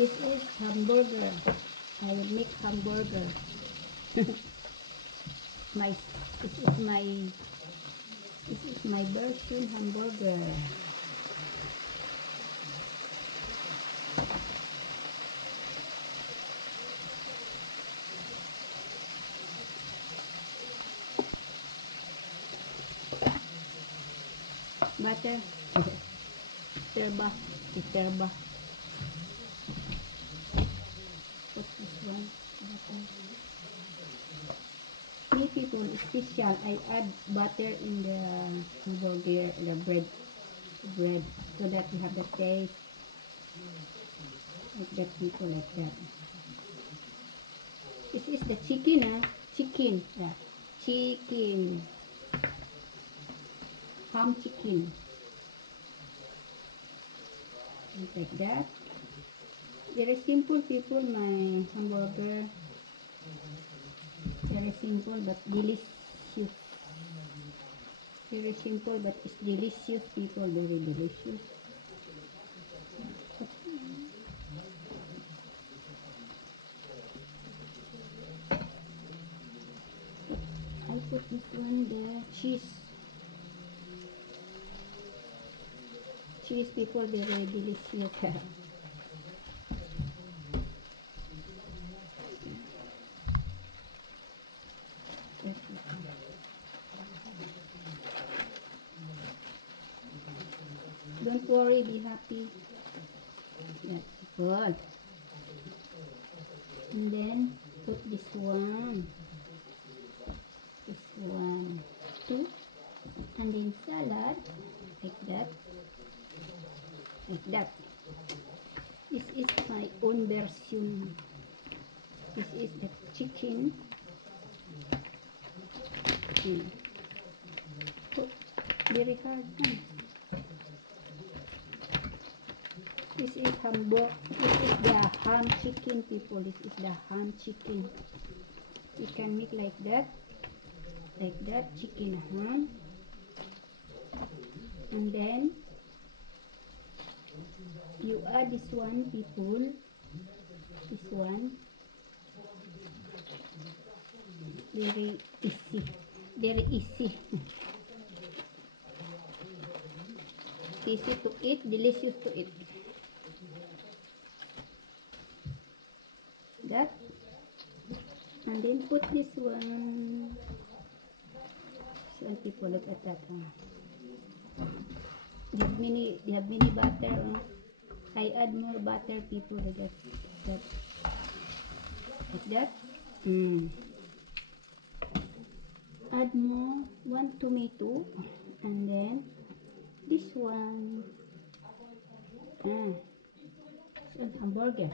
This is hamburger. I will make hamburger. This is my version hamburger. Butter. Terba. Put this one. Butter. Many people special. I add butter in the hamburger, the bread, so that you have the taste. Like that, people like that. This is the chicken, chicken. Yeah. Chicken. Ham chicken. Like that. Very simple, people. My hamburger. Very simple but delicious. Very simple but it's delicious, people. Very delicious. I put this one, the cheese. Cheese, people. Very delicious. Don't worry, be happy. That's good. And then put this one, two, and then salad, like that. This is my own version. This is the chicken. Very hard. This is hamburger. This is the ham chicken, people. This is the ham chicken. You can make like that, chicken ham. And then you add this one, people. This one. Very easy. Very easy. Easy to eat, delicious to eat. That, and then put this one. People, look at that. They have many butter. I add more butter, people. Like that. Add more, 1 tomato, and then this one. It's hamburger.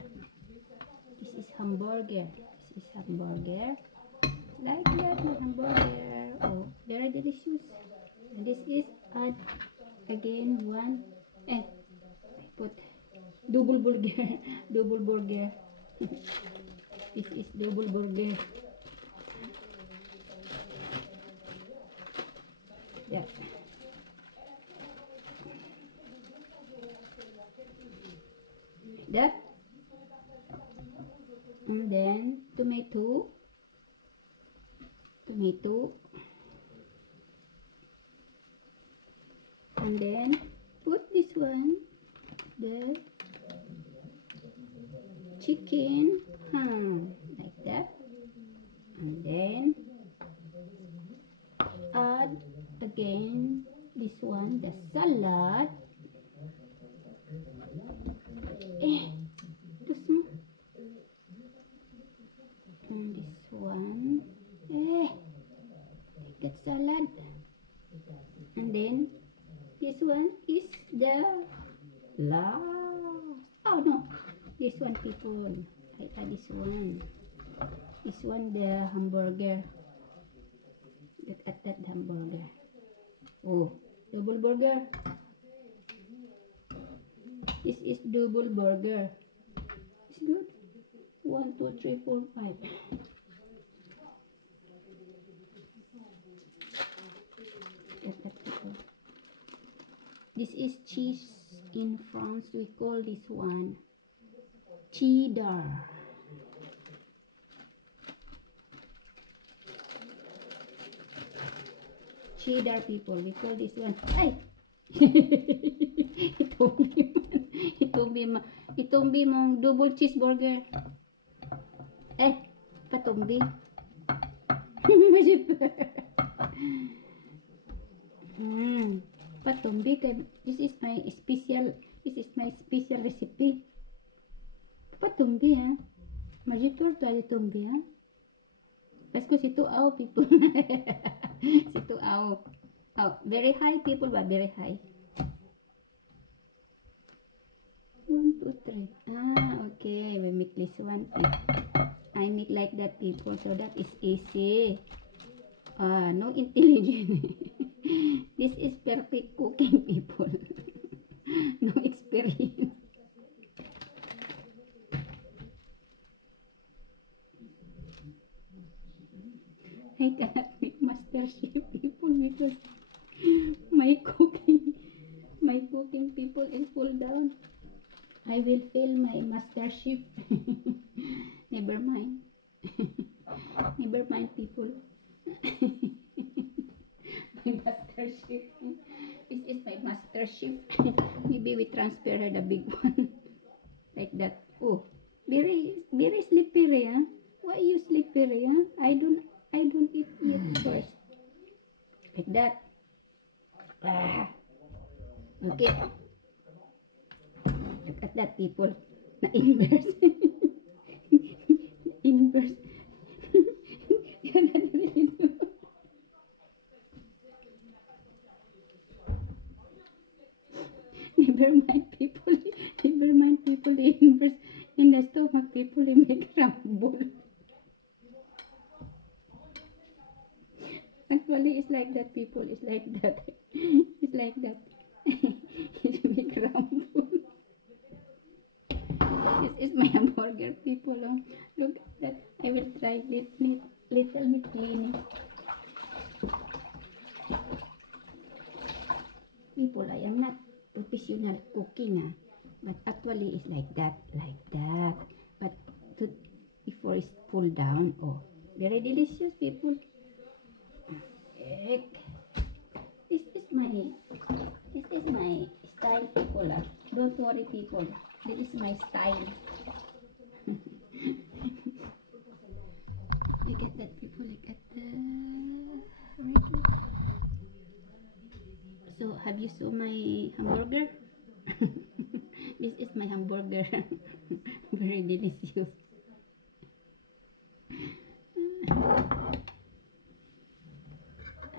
This is hamburger. Like that, my hamburger. Oh, very delicious. And this is add again one. I put double burger. This is double burger. Yeah. That. And then tomato, and then put this one, the chicken, like that, and then add again this one, the salad. And this one, get salad, and then this one is the last. Oh no, this one, people. I add this one. This one, the hamburger. Look at that hamburger. Oh, double burger. This is double burger. It's good. 1, 2, 3, 4, 5. This is cheese. In France, we call this one cheddar. Cheddar people, we call this one. Ay! Itumbi mong double cheeseburger. Eh, patumbi. Patumbi kay this is my special recipe. Patumbi ha. Majipur to tumbi ha. Pasko situ aw people. Situ aw. Oh, very high people but very high. 1, 2, 3. Ah, okay. We make this one. I make like that people, so that is easy. No intelligence. This is perfect cooking people. No experience. I cannot make master chef people because my cooking people is full down. I will fail my master chef. Never mind. Never mind people. My master chef. This is my master chef. Maybe we transfer her the big one. Like that. Oh, very slippery, huh? Why you slippery, huh? I don't eat yet first. Like that. Ah. Okay. Look at that people. Na inverse. Inverse. Never mind people. Never mind people. The inverse in the stomach people they make rumble. Actually, it's like that people. It's like that. It's like that. It make rumble. This is my hamburger people. Oh. Look at that. I will try little bit cleaning. People, I am not professional cooking, but actually it's like that. But before it's pulled down, oh, very delicious people. This is my style people. Don't worry people. This is my style. Look at that people. Look at the right. So have you saw my hamburger? This is my hamburger. Very delicious.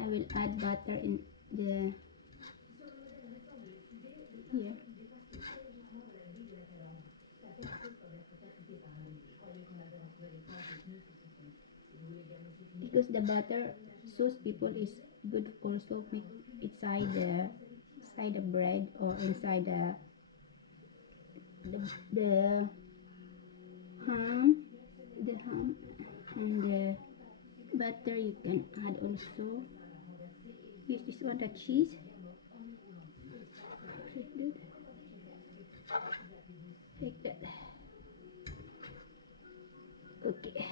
I will add butter in the here. Because the butter sauce people is good also make inside the bread or inside the ham and the butter you can add also. Use this one the cheese. Like that. Okay.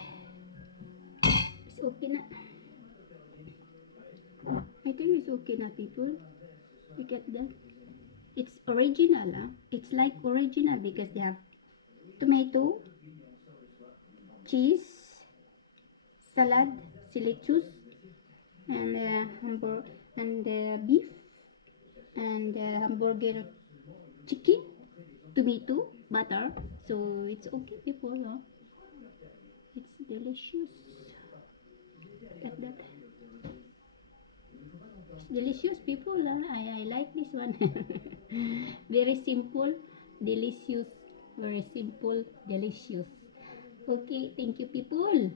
It's okay na. I think it's okay na people. Look at that. It's original. It's like original because they have tomato, cheese, salad, lettuce, and beef, and hamburger chicken, tomato, butter. So it's okay people. It's delicious. Look at that. It's delicious people. I like this one. Very simple, delicious. Very simple, delicious. Okay, thank you people.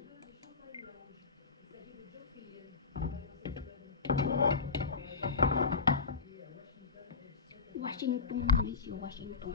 Washington, Miss you, Washington.